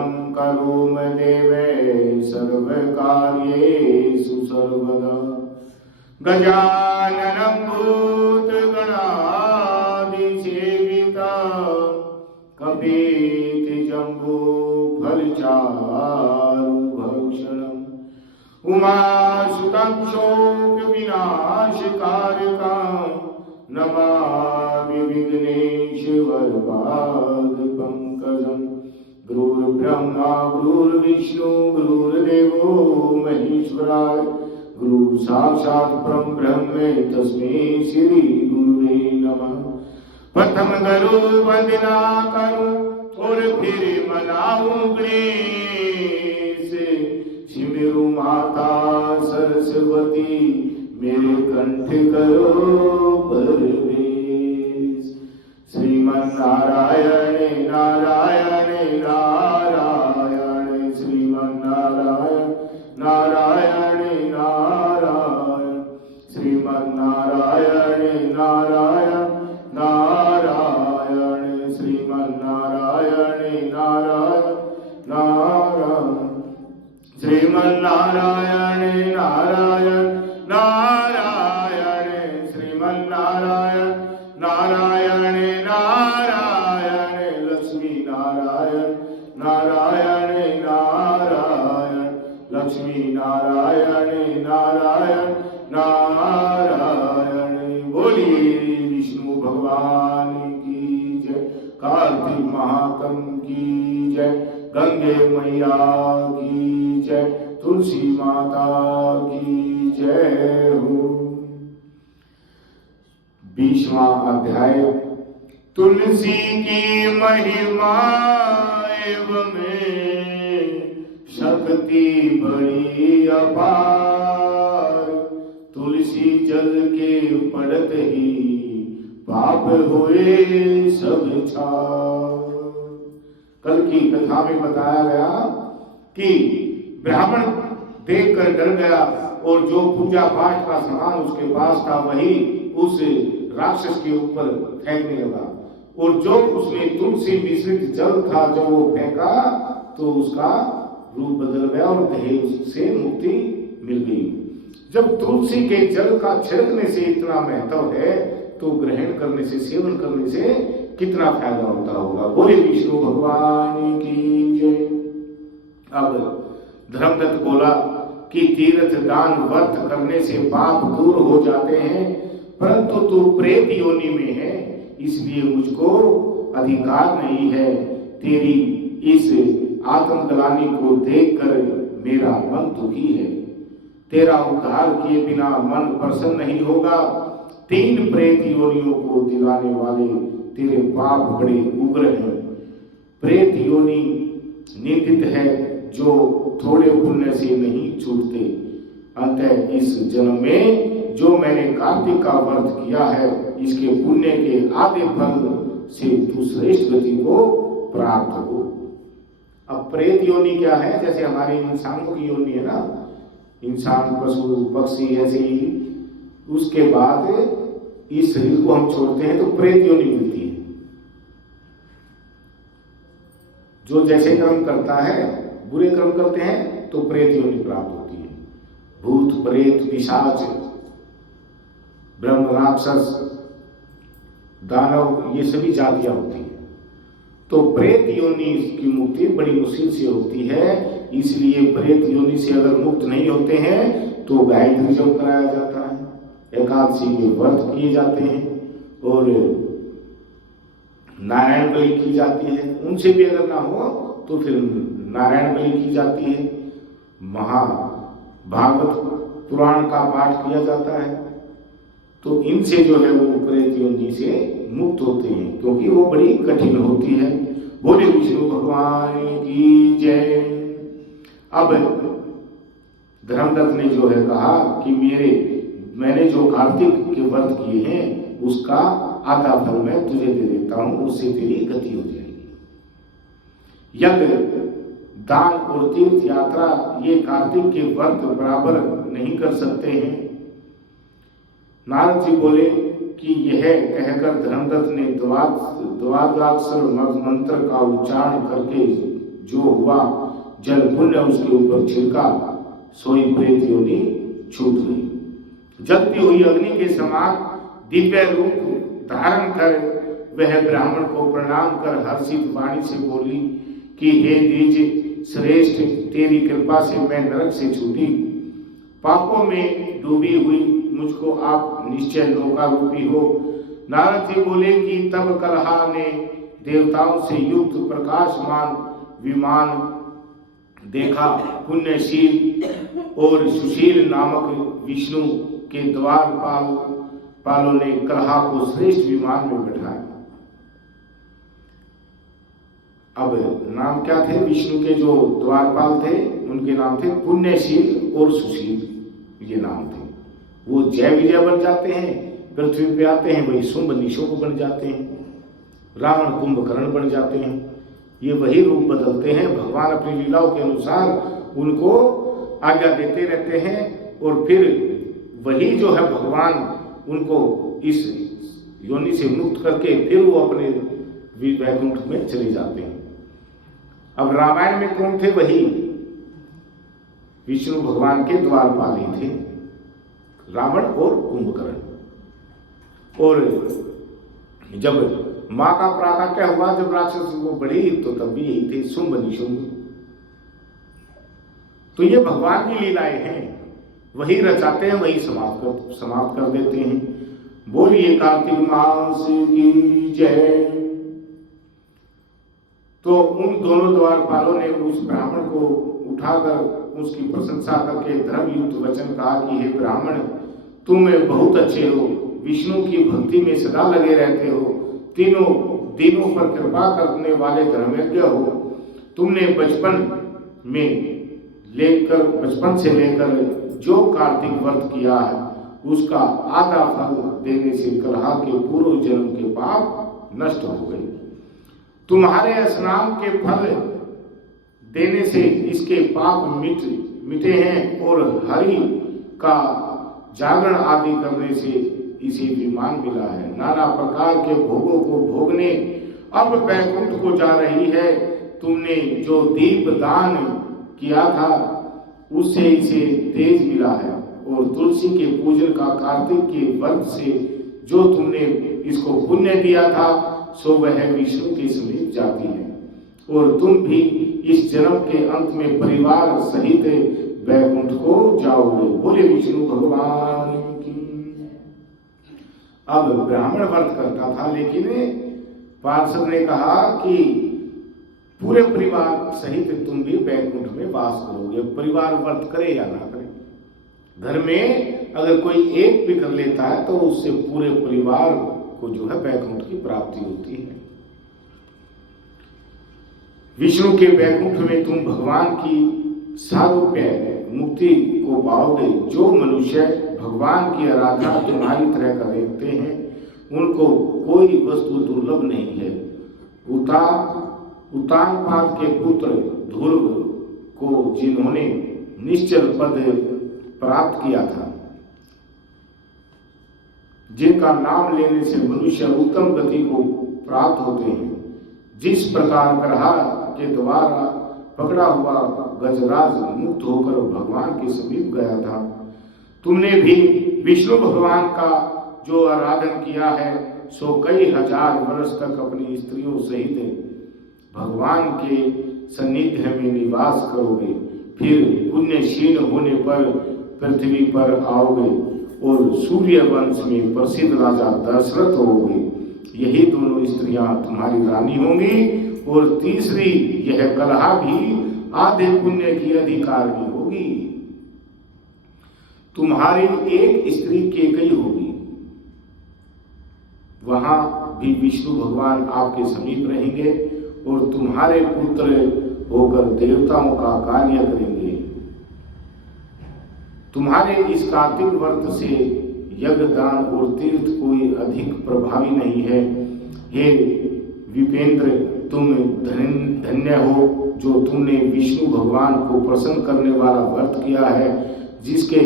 सर्वं करोमि देवे सर्वकार्येषु सर्वदा। गजाननं भूतगणादिसेवितं कपीति जम्बूफलचारुभक्षणम् उमासुतं शोकविनाशकारकं नमामि विघ्नेश्वरपादपङ्कजम्। गुरुर्ब्रह्मा गुरुर्विष्णु गुरुर्देवो महेश्वराय गुरु साक्षात् परब्रह्म तस्मै श्री गुरुवे नमः। प्रथम गुरु वंदना करूं और फिर मनाऊं गणेश। सिमरू माता सरस्वती मेरे कंठ करो परवेश। श्रीमन्नारायण नारायण नारायण श्रीमन्नारायण नारायण नारायण श्रीमन्नारायण नारायण नारायण श्रीमन्नारायण नारायण नारायण श्रीमन्नारायण नारायण नारायण श्रीमन्नारायण नारायण नारायण लक्ष्मी नारायण नारायण नारायण लक्ष्मी नारायण नारायण नारायण। बोलिए विष्णु भगवान की जय, कार्तिक महात्म की जय, गंगे मैया की जय, तुलसी माता की जय हो। 20वां अध्याय तुलसी की महिमा एवं शक्ति बड़ी अपार। तुलसी जल के पड़त ही पाप हुए सब छार। कल की कथा में बताया गया कि ब्राह्मण देखकर डर गया और जो पूजा पाठ का सामान उसके पास था वही उस राक्षस के ऊपर फेंकने लगा और जो उसमें तुलसी मिश्रित जल था जो वो फेंका तो उसका रूप बदल गया और देह से मुक्ति मिल गई। जब तुलसी के जल का छिड़कने से इतना महत्व है तो ग्रहण करने से सेवन करने से कितना फायदा होता होगा। बोले विष्णु भगवान की जय। अब धर्मदत्त बोला कि तीर्थ दान व्रत करने से पाप दूर हो जाते हैं, परंतु तू प्रेत योनि में है इसलिए मुझको अधिकार नहीं है। तेरी इस आत्मग्लानि को देखकर मेरा मन दुखी है। तेरा उद्धार किए बिना मन प्रसन्न नहीं होगा। 3 प्रेत योनियों को दिलाने वाले तेरे पाप बड़े उग्र हैं। प्रेत योनि निंदित है जो थोड़े पुण्य से नहीं छूटते। अतः इस जन्म में जो मैंने कार्तिक का व्रत किया है इसके पुण्य के आधे फल से तू श्रेष्ठ गति को प्राप्त हो। अब प्रेत योनि क्या है? जैसे हमारे इंसानों की योनि है ना, इंसान पशु पक्षी ऐसे ही, उसके बाद इस शरीर को हम छोड़ते हैं तो प्रेत योनि मिलती है। जो जैसे कर्म करता है, बुरे कर्म करते हैं तो प्रेत योनि प्राप्त होती है। भूत प्रेत पिशाच ब्रह्म राक्षस दानव ये सभी जातियां होती हैं। तो प्रेत योनि की मुक्ति बड़ी मुश्किल से होती है। इसलिए प्रेत योनि से अगर मुक्त नहीं होते हैं तो गायत्री जप कराया जाता है, एकादशी के व्रत किए जाते हैं और नारायण बलि की जाती है। उनसे भी अगर ना हो तो फिर नारायण बलि की जाती है। महाभागवत पुराण का पाठ किया जाता है। तो इनसे जो है वो प्रेत योनि से मुक्त होते हैं, क्योंकि वो बड़ी कठिन होती है। बोले विष्णु भगवान की जय। अब धर्मदत्त ने जो है कहा कि मैंने जो कार्तिक के व्रत किए हैं उसका आधा फल मैं तुझे दे देता हूं, उससे तेरी गति हो जाएगी। यज्ञ दान और तीर्थ यात्रा ये कार्तिक के व्रत बराबर नहीं कर सकते हैं। नारद जी बोले कि यह कहकर धर्मदत्त ने द्वादशाक्षर मंत्र का उच्चारण करके जो हुआ जल पुण्य उसके ऊपर छिड़का, सोई प्रेत योनि छूट गई। जलती हुई अग्नि के समान दिव्य रूप धारण कर वह ब्राह्मण को प्रणाम कर हर्षित वाणी से बोली कि हे द्विज श्रेष्ठ, तेरी कृपा से मैं नरक से छूटी, पापों में डूबी हुई मुझको आप निश्चय लोकारूपी हो। नारद जी बोले कि तब कलहा ने देवताओं से युक्त प्रकाशमान विमान देखा। पुण्यशील और सुशील नामक विष्णु के द्वारपालों ने कलहा को श्रेष्ठ विमान में बैठाया। अब नाम क्या थे विष्णु के जो द्वारपाल थे? उनके नाम थे पुण्यशील और सुशील, ये नाम थे। वो जय विजय बन जाते हैं, पृथ्वी पे आते हैं, वही शुंभ निशुंभ बन जाते हैं, रावण कुंभकर्ण बन जाते हैं। ये वही रूप बदलते हैं, भगवान अपनी लीलाओं के अनुसार उनको आज्ञा देते रहते हैं और फिर वही जो है भगवान उनको इस योनि से मुक्त करके फिर वो अपने वैकुंठ में चले जाते हैं। अब रामायण में कौन थे? वही विष्णु भगवान के द्वारपाल ही थे, रावण और कुंभकर्ण। और जब मां का प्राकट्य हुआ, जब राक्षस वो बढ़ी, तो तब भी यही थे, शुंभ निशुंभ। तो ये भगवान की लीलाएं हैं, वही रचाते हैं, वही समाप्त कर देते हैं। बोलिए कार्तिक मास की जय। तो उन दोनों द्वारपालों ने उस ब्राह्मण को उठाकर उसकी प्रशंसा करके धर्मयुक्त वचन कहा कि हे ब्राह्मण, तुम बहुत अच्छे हो, विष्णु की भक्ति में सदा लगे रहते हो, तीनों दिनों पर कृपा करने वाले धर्मज्ञ हो। तुमने बचपन से लेकर जो कार्तिक व्रत किया है उसका आधा फल देने से कलहा के पूर्व जन्म के पाप नष्ट हो गए। तुम्हारे स्नान के फल देने से इसके पाप मिटे हैं और हरि का जागरण आदि करने से इसे विमान मिला है। नाना प्रकार के भोगों को भोगने अब वैकुंठ को जा रही है। तुमने जो दीप दान किया था उससे इसे तेज मिला है और तुलसी के पूजन का कार्तिक के व्रत से जो तुमने इसको पुण्य दिया था सो वह विष्णु के समीप जाती है और तुम भी इस जन्म के अंत में परिवार सहित वैकुंठ को जाओगे। बोले विष्णु भगवान की। अब ब्राह्मण व्रत करता था, लेकिन पार्षद ने कहा कि पूरे परिवार सहित तुम भी वैकुंठ में वास करोगे। परिवार व्रत करे या ना करे, घर में अगर कोई एक भी कर लेता है तो उससे पूरे परिवार को जो है वैकुंठ की प्राप्ति होती है। विष्णु के वैकुंठ में तुम भगवान की सारूप्य मुक्ति को पाओगे। जो मनुष्य भगवान की आराधना तुम्हारी तरह करते हैं उनको कोई वस्तु दुर्लभ नहीं है। उत्तानपाद के पुत्र ध्रुव को जिन्होंने निश्चल पद प्राप्त किया था, जिनका नाम लेने से मनुष्य उत्तम गति को प्राप्त होते हैं, जिस प्रकार ग्रहा के द्वारा पकड़ा हुआ गजराज मुक्त होकर भगवान के समीप गया था, तुमने भी विष्णु भगवान का जो आराधन किया है सो कई हजार वर्ष तक अपनी स्त्रियों सहित भगवान के सानिध्य में निवास करोगे। फिर पुण्यशील होने पर पृथ्वी पर आओगे और सूर्य वंश में प्रसिद्ध राजा दशरथ होगे। यही दोनों स्त्रियां तुम्हारी रानी होंगी और तीसरी यह कलहा भी आधे पुण्य की अधिकारी होगी। तुम्हारी एक स्त्री केकई होगी, वहां भी विष्णु भगवान आपके समीप रहेंगे और तुम्हारे पुत्र होकर देवताओं का कार्य करेंगे। तुम्हारे इस कार्तिक व्रत से यज्ञ दान और तीर्थ कोई अधिक प्रभावी नहीं है। हे विपेंद्र, तुम धन्य हो जो तुमने विष्णु भगवान को प्रसन्न करने वाला व्रत किया है, जिसके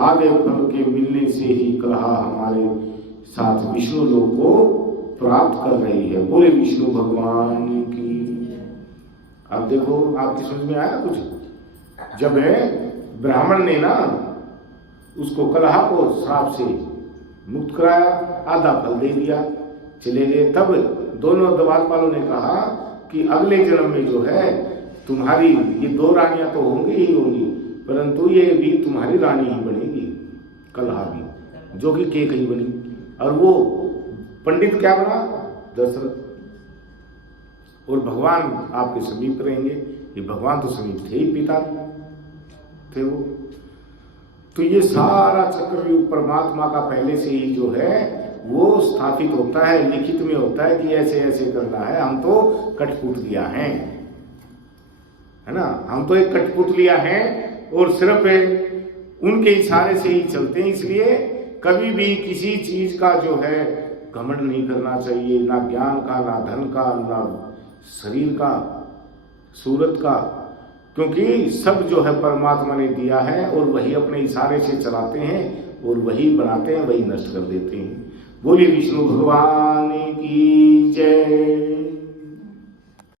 आगे फल के मिलने से ही कलहा हमारे साथ विष्णु लोक को प्राप्त कर रही है। बोले विष्णु भगवान की। अब देखो आपकी समझ में आया कुछ? जब ब्राह्मण ने ना उसको कलहा को श्राप से मुक्त कराया, आधा फल दे दिया, चले गए। तब दोनों द्वारपालों ने कहा कि अगले जन्म में जो है तुम्हारी ये 2 रानियां तो होंगी ही होंगी, परंतु ये भी तुम्हारी रानी ही बनेगी, कलहा भी, जो कि केकई बनी। और वो पंडित क्या बना? दशरथ। और भगवान आपके समीप रहेंगे। ये भगवान तो समीप थे ही, पिता थे वो। तो ये सारा चक्रव्यूह परमात्मा का पहले से ही जो है वो स्थापित होता है, लिखित में होता है कि ऐसे ऐसे करना है। हम तो कठपुतलियां हैं, है ना, हम तो एक कठपुतलियां हैं और सिर्फ उनके इशारे से ही चलते हैं। इसलिए कभी भी किसी चीज का जो है घमंड नहीं करना चाहिए, ना ज्ञान का, ना धन का, ना शरीर का, सूरत का, क्योंकि सब जो है परमात्मा ने दिया है और वही अपने इशारे से चलाते हैं और वही बनाते हैं, वही नष्ट कर देते हैं। बोलिए विष्णु भगवान की जय।